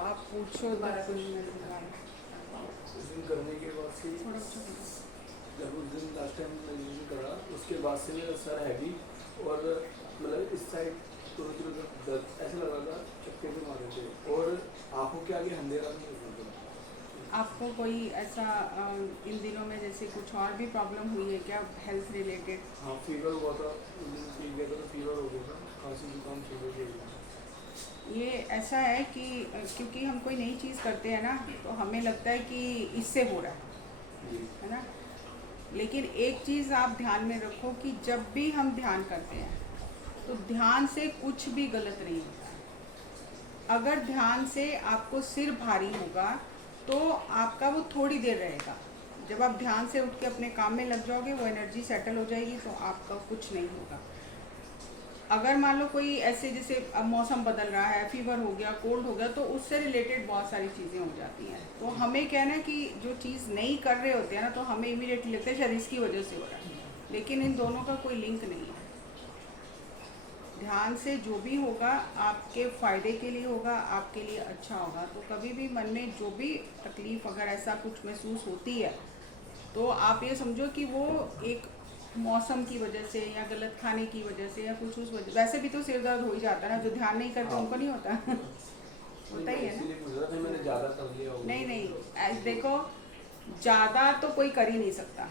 आप पूछो तो कुछ मैं दोबारा उस दिन करने के बाद से थोड़ा कुछ जब उस दिन लास्ट टाइम मैंने करा उसके बाद से मेरा सर हैवी और मतलब इस साइड थोड़ा थोड़ा दर्द ऐसा लग रहा था, चक्के भी मार रहे थे और आंखों के आगे अंधेरा नहीं होता था। आपको कोई ऐसा इन दिनों में जैसे कुछ और भी प्रॉब्लम हुई है क्या हेल्थ रिलेटेड? हाँ फीवर हुआ था, उस दिन पी गया था तो फीवर हो गया था, खांसी जुकाम शुरू हो गया। ये ऐसा है कि क्योंकि हम कोई नई चीज़ करते हैं ना तो हमें लगता है कि इससे हो रहा जी है ना। लेकिन एक चीज़ आप ध्यान में रखो कि जब भी हम ध्यान करते हैं तो ध्यान से कुछ भी गलत नहीं होता। अगर ध्यान से आपको सिर भारी होगा तो आपका वो थोड़ी देर रहेगा। जब आप ध्यान से उठ के अपने काम में लग जाओगे वो एनर्जी सेटल हो जाएगी तो आपका कुछ नहीं होगा। अगर मान लो कोई ऐसे जैसे अब मौसम बदल रहा है, फीवर हो गया, कोल्ड हो गया, तो उससे रिलेटेड बहुत सारी चीज़ें हो जाती हैं। तो हमें क्या है ना कि जो चीज़ नहीं कर रहे होते हैं ना तो हमें इमीडिएटली लगता है शायद इसकी वजह से हो रहा है, लेकिन इन दोनों का कोई लिंक नहीं है। ध्यान से जो भी होगा आपके फ़ायदे के लिए होगा, आपके लिए अच्छा होगा। तो कभी भी मन में जो भी तकलीफ़ अगर ऐसा कुछ महसूस होती है तो आप ये समझो कि वो एक मौसम की वजह से या गलत खाने की वजह से या कुछ उस वजह, वैसे भी तो सिर दर्द हो ही जाता है ना, जो ध्यान नहीं करते उनको नहीं होता होता ही है ना। इसीलिए पूछ रहा था, मैंने ज़्यादा कर लिया होगा। नहीं नहीं देखो, ज़्यादा तो कोई कर ही नहीं सकता।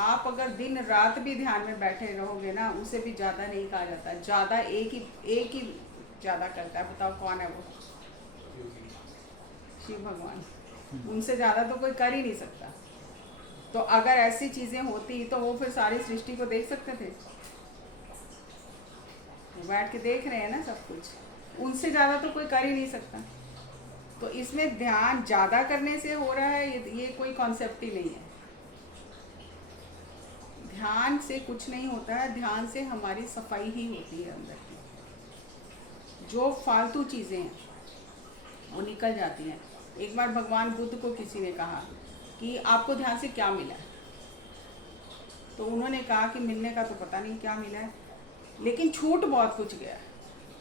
आप अगर दिन रात भी ध्यान में बैठे रहोगे ना उसे भी ज़्यादा नहीं कहा जाता। ज़्यादा एक ही ज़्यादा करता है, बताओ कौन है वो? शिव भगवान। उनसे ज़्यादा तो कोई कर ही नहीं सकता। तो अगर ऐसी चीज़ें होती तो वो फिर सारी सृष्टि को देख सकते थे। वो बैठ के देख रहे हैं ना सब कुछ, उनसे ज़्यादा तो कोई कर ही नहीं सकता। तो इसमें ध्यान ज़्यादा करने से हो रहा है ये कोई कॉन्सेप्ट ही नहीं है। ध्यान से कुछ नहीं होता है, ध्यान से हमारी सफाई ही होती है अंदर की। जो फालतू चीज़ें हैं वो निकल जाती हैं। एक बार भगवान बुद्ध को किसी ने कहा कि आपको ध्यान से क्या मिला है, तो उन्होंने कहा कि मिलने का तो पता नहीं क्या मिला है, लेकिन छूट बहुत कुछ गया है।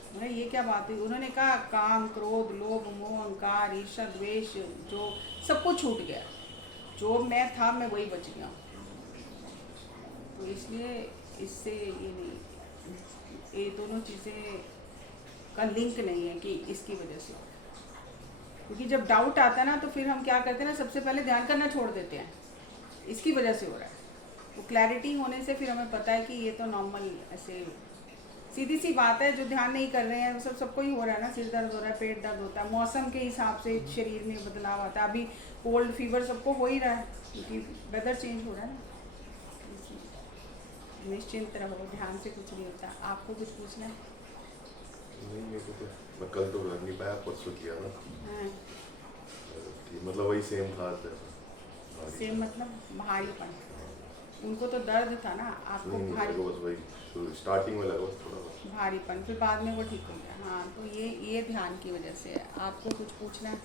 मतलब ये क्या बात हुई? उन्होंने कहा काम, क्रोध, लोभ, मोह, अहंकार, ईर्ष्या, द्वेष, जो सब कुछ छूट गया। जो मैं था मैं वही बच गया। तो इसलिए इससे ये नहीं, ये दोनों चीज़ें का लिंक नहीं है कि इसकी वजह से। क्योंकि जब डाउट आता है ना तो फिर हम क्या करते हैं ना, सबसे पहले ध्यान करना छोड़ देते हैं, इसकी वजह से हो रहा है। तो क्लैरिटी होने से फिर हमें पता है कि ये तो नॉर्मल ऐसे सीधी सी बात है। जो ध्यान नहीं कर रहे हैं सबको ही हो रहा है ना, सिर दर्द हो रहा है, पेट दर्द होता है, मौसम के हिसाब से शरीर में बदलाव आता है। अभी कोल्ड फीवर सबको हो ही रहा है क्योंकि वेदर चेंज हो रहा है ना। निश्चिंत रहो, ध्यान से कुछ नहीं होता। आपको कुछ पूछना है? नहीं, मेरे को तो मैं कल तो कर नहीं पाया, परसों किया ना। हाँ, मतलब वही सेम था। सेम मतलब भारीपन। उनको तो दर्द था ना, आपको भारी बस वही स्टार्टिंग में लगा थोड़ा बहुत। भारीपन, फिर बाद में वो ठीक हो गया। हाँ, तो ये ध्यान की वजह से है। आपको कुछ पूछना है?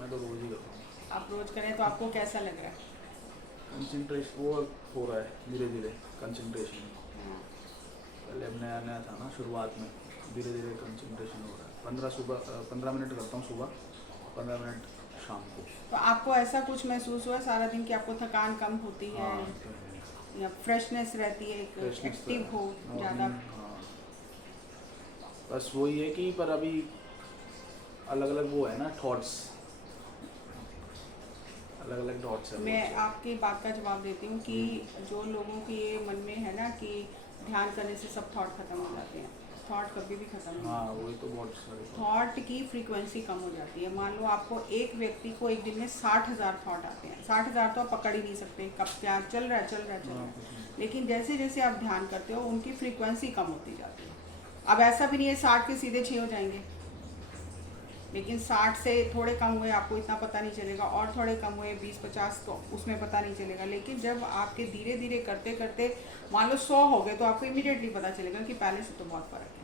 मैं तो रोज ही करता हूँ। आप रोज करें तो आपको कैसा लग रहा है? कंसंट्रेशन वो हो रहा है धीरे धीरे, कंसंट्रेशन। हाँ, पहले अब नया नया था ना शुरुआत में, धीरे धीरे कंसंट्रेशन हो रहा है। 15 मिनट करता हूँ सुबह, 15 मिनट शाम को। तो आपको ऐसा कुछ महसूस हुआ सारा दिन कि आपको थकान कम होती है हाँ, तो है। या फ्रेशनेस रहती है, Freshness एक्टिव तो हो है। ज़्यादा? हाँ, बस वही है कि पर अभी अलग अलग वो है ना थॉट्स, अलग अलग थॉट्स है। मैं आपकी बात का जवाब देती हूँ कि जो लोगों के ये मन में है ना कि ध्यान करने से सब थॉट खत्म हो जाते हैं, थॉट कभी भी खत्म नहीं हाँ, होते। वही तो बहुत सारे थॉट की फ्रीक्वेंसी कम हो जाती है। मान लो आपको एक व्यक्ति को एक दिन में 60,000 थॉट आते हैं। 60,000 तो आप पकड़ ही नहीं सकते कब क्या चल रहा है। लेकिन जैसे जैसे आप ध्यान करते हो उनकी फ्रीक्वेंसी कम होती जाती है। अब ऐसा भी नहीं है 60 के सीधे 6 हो जाएंगे, लेकिन 60 से थोड़े कम हुए आपको इतना पता नहीं चलेगा, और थोड़े कम हुए 20-50 तो उसमें पता नहीं चलेगा। लेकिन जब आपके धीरे धीरे करते करते मान लो 100 हो गए तो आपको इमीडिएटली पता चलेगा कि पहले से तो बहुत फ़र्क है।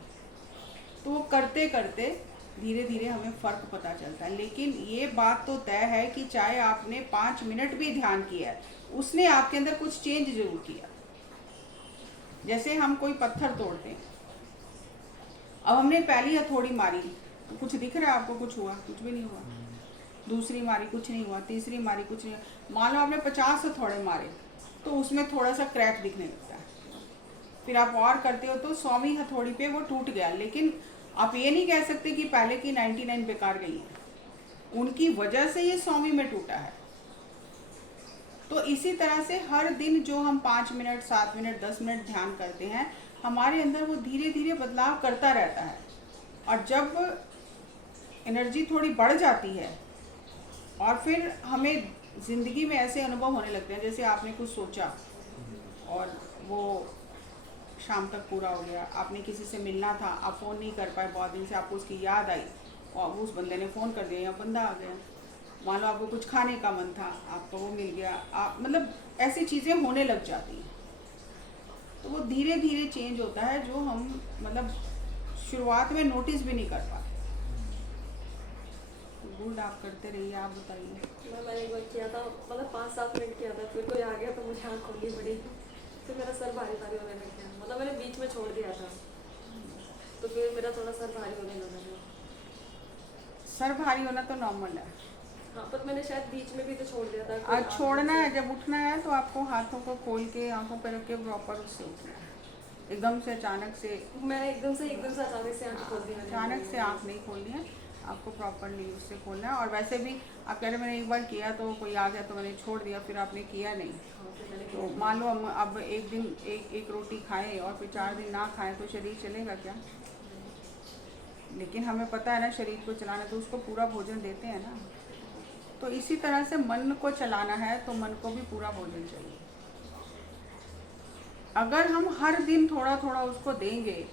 तो वो करते करते धीरे धीरे हमें फ़र्क पता चलता है। लेकिन ये बात तो तय है कि चाहे आपने 5 मिनट भी ध्यान किया है, उसने आपके अंदर कुछ चेंज जरूर किया। जैसे हम कोई पत्थर तोड़ते हैं, अब हमने पहली हथौड़ी मारी तो कुछ दिख रहा है आपको, कुछ हुआ? कुछ भी नहीं हुआ। दूसरी मारी, कुछ नहीं हुआ। तीसरी मारी, कुछ नहीं हुआ। मान लो आपने 50 हथौड़े मारे तो उसमें थोड़ा सा क्रैक दिखने लगता है। फिर आप और करते हो तो 100वीं हथौड़ी पे वो टूट गया। लेकिन आप ये नहीं कह सकते कि पहले की 99 बेकार गई है, उनकी वजह से ये 100वीं में टूटा है। तो इसी तरह से हर दिन जो हम 5 मिनट, 7 मिनट, 10 मिनट ध्यान करते हैं, हमारे अंदर वो धीरे धीरे बदलाव करता रहता है। और जब एनर्जी थोड़ी बढ़ जाती है और फिर हमें ज़िंदगी में ऐसे अनुभव होने लगते हैं, जैसे आपने कुछ सोचा और वो शाम तक पूरा हो गया। आपने किसी से मिलना था, आप फ़ोन नहीं कर पाए बहुत दिन से, आपको उसकी याद आई और उस बंदे ने फ़ोन कर दिया या बंदा आ गया। मान लो आपको कुछ खाने का मन था, आपको वो मिल गया। आप मतलब ऐसी चीज़ें होने लग जाती हैं। तो वो धीरे धीरे चेंज होता है, जो हम मतलब शुरुआत में नोटिस भी नहीं कर पाते। गुड, आप करते रहिए। आप बताइए। मैंने एक बार किया था, मतलब 5-7 मिनट किया था, फिर कोई आ गया तो मुझे आँख खोलनी पड़ी। फिर मेरा सर भारी भारी होने लग गया, मतलब मैंने बीच में छोड़ दिया था, तो फिर मेरा थोड़ा सर भारी होने लगा। सर भारी होना तो नॉर्मल है। हाँ, पर मैंने शायद बीच में भी तो छोड़ दिया था। आज छोड़ना है, जब उठना है तो आपको हाथों को खोल के, आंखों पे रख के प्रॉपर उससे उठना है। एकदम से अचानक से मैंने एकदम से अचानक से आँख खोल दी। अचानक से आँख नहीं खोलनी है, आपको प्रॉपरली उससे खोलना है। और वैसे भी आप कह रहे मैंने एक बार किया तो कोई आ गया तो मैंने छोड़ दिया, फिर आपने किया नहीं। तो मान लो हम अब एक दिन एक रोटी खाएं और फिर 4 दिन ना खाएं तो शरीर चलेगा क्या? लेकिन हमें पता है ना शरीर को चलाना, तो उसको पूरा भोजन देते हैं ना। तो इसी तरह से मन को चलाना है तो मन को भी पूरा भोजन चाहिए। अगर हम हर दिन थोड़ा थोड़ा उसको देंगे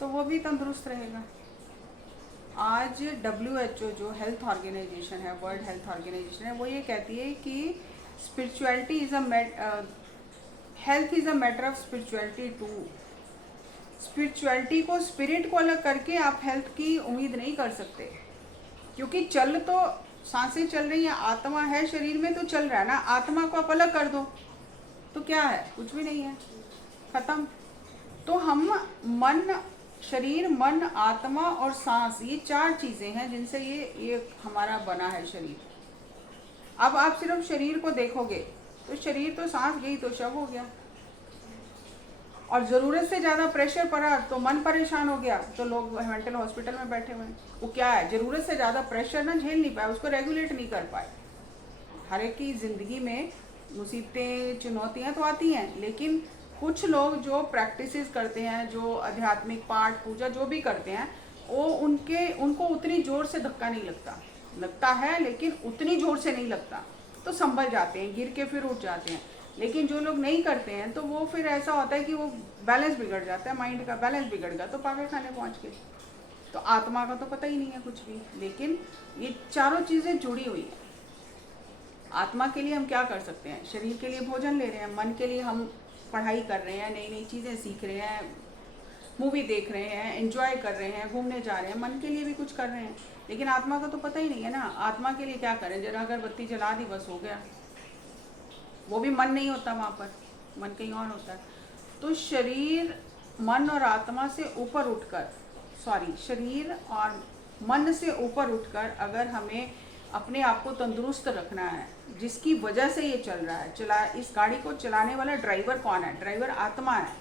तो वो भी तंदुरुस्त रहेगा। आज WHO जो हेल्थ ऑर्गेनाइजेशन है, वर्ल्ड हेल्थ ऑर्गेनाइजेशन है, वो ये कहती है कि spirituality is health is a matter of spirituality too. Spirituality को, स्पिरिट को अलग करके आप हेल्थ की उम्मीद नहीं कर सकते, क्योंकि चल तो सांसें चल रही हैं, आत्मा है शरीर में तो चल रहा है ना। आत्मा को आप अलग कर दो तो क्या है? कुछ भी नहीं है, खत्म। तो हम मन, शरीर, मन, आत्मा और सांस, ये 4 चीज़ें हैं जिनसे ये हमारा बना है शरीर। अब आप सिर्फ शरीर को देखोगे तो शरीर तो सांस गई तो शव हो गया, और ज़रूरत से ज़्यादा प्रेशर पड़ा तो मन परेशान हो गया, तो लोग मेंटल हॉस्पिटल में बैठे हुए हैं। वो क्या है? ज़रूरत से ज़्यादा प्रेशर ना झेल नहीं पाए, उसको रेगुलेट नहीं कर पाए। हर एक की ज़िंदगी में मुसीबतें, चुनौतियाँ तो आती हैं, लेकिन कुछ लोग जो प्रैक्टिसेस करते हैं, जो आध्यात्मिक पाठ पूजा जो भी करते हैं, वो उनको उतनी ज़ोर से धक्का नहीं लगता है, लेकिन उतनी ज़ोर से नहीं लगता, तो संभल जाते हैं, गिर के फिर उठ जाते हैं। लेकिन जो लोग नहीं करते हैं तो वो फिर ऐसा होता है कि वो बैलेंस बिगड़ जाता है, माइंड का बैलेंस बिगड़ गया तो पागल खाने पहुँच गए। तो आत्मा का तो पता ही नहीं है कुछ भी। लेकिन ये चारों चीज़ें जुड़ी हुई हैं। आत्मा के लिए हम क्या कर सकते हैं? शरीर के लिए भोजन ले रहे हैं, मन के लिए हम पढ़ाई कर रहे हैं, नई नई चीज़ें सीख रहे हैं, मूवी देख रहे हैं, एंजॉय कर रहे हैं, घूमने जा रहे हैं, मन के लिए भी कुछ कर रहे हैं। लेकिन आत्मा का तो पता ही नहीं है ना। आत्मा के लिए क्या करें? जरा अगरबत्ती जला दी, बस हो गया। वो भी मन नहीं होता वहाँ पर, मन कहीं और होता है। तो शरीर, मन और आत्मा से ऊपर उठकर, शरीर और मन से ऊपर उठकर अगर हमें अपने आप को तंदुरुस्त रखना है, जिसकी वजह से ये चल रहा है, इस गाड़ी को चलाने वाला ड्राइवर कौन है? ड्राइवर आत्मा है।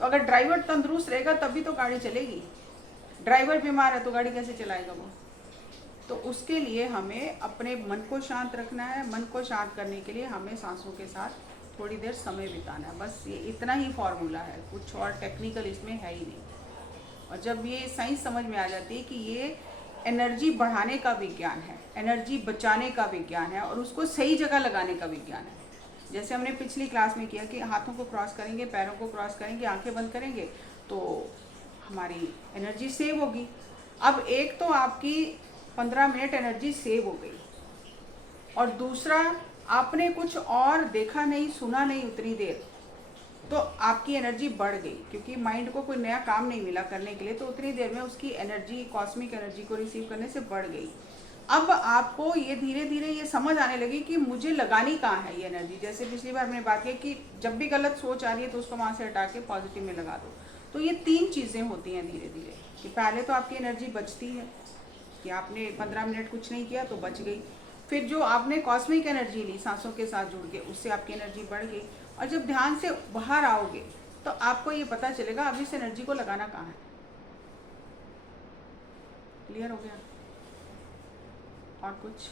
तो अगर ड्राइवर तंदुरुस्त रहेगा तभी तो गाड़ी चलेगी। ड्राइवर बीमार है तो गाड़ी कैसे चलाएगा वो? तो उसके लिए हमें अपने मन को शांत रखना है। मन को शांत करने के लिए हमें सांसों के साथ थोड़ी देर समय बिताना है। बस ये इतना ही फॉर्मूला है, कुछ और टेक्निकल इसमें है ही नहीं। और जब ये साइंस समझ में आ जाती है कि ये एनर्जी बढ़ाने का विज्ञान है, एनर्जी बचाने का विज्ञान है, और उसको सही जगह लगाने का विज्ञान है। जैसे हमने पिछली क्लास में किया कि हाथों को क्रॉस करेंगे, पैरों को क्रॉस करेंगे, आंखें बंद करेंगे तो हमारी एनर्जी सेव होगी। अब एक तो आपकी 15 मिनट एनर्जी सेव हो गई, और दूसरा आपने कुछ और देखा नहीं, सुना नहीं उतनी देर, तो आपकी एनर्जी बढ़ गई, क्योंकि माइंड को कोई नया काम नहीं मिला करने के लिए, तो उतनी देर में उसकी एनर्जी, कॉस्मिक एनर्जी को रिसीव करने से बढ़ गई। अब आपको ये धीरे धीरे ये समझ आने लगी कि मुझे लगानी कहाँ है ये एनर्जी। जैसे पिछली बार मैंने बात की कि जब भी गलत सोच आ रही है तो उसको वहाँ से हटा के पॉजिटिव में लगा दो। तो ये 3 चीज़ें होती हैं धीरे धीरे, कि पहले तो आपकी एनर्जी बचती है, कि आपने 15 मिनट कुछ नहीं किया तो बच गई। फिर जो आपने कॉस्मिक एनर्जी ली सांसों के साथ जुड़ के, उससे आपकी एनर्जी बढ़ गई। और जब ध्यान से बाहर आओगे तो आपको ये पता चलेगा अब इस एनर्जी को लगाना कहाँ है। क्लियर हो गया? और कुछ?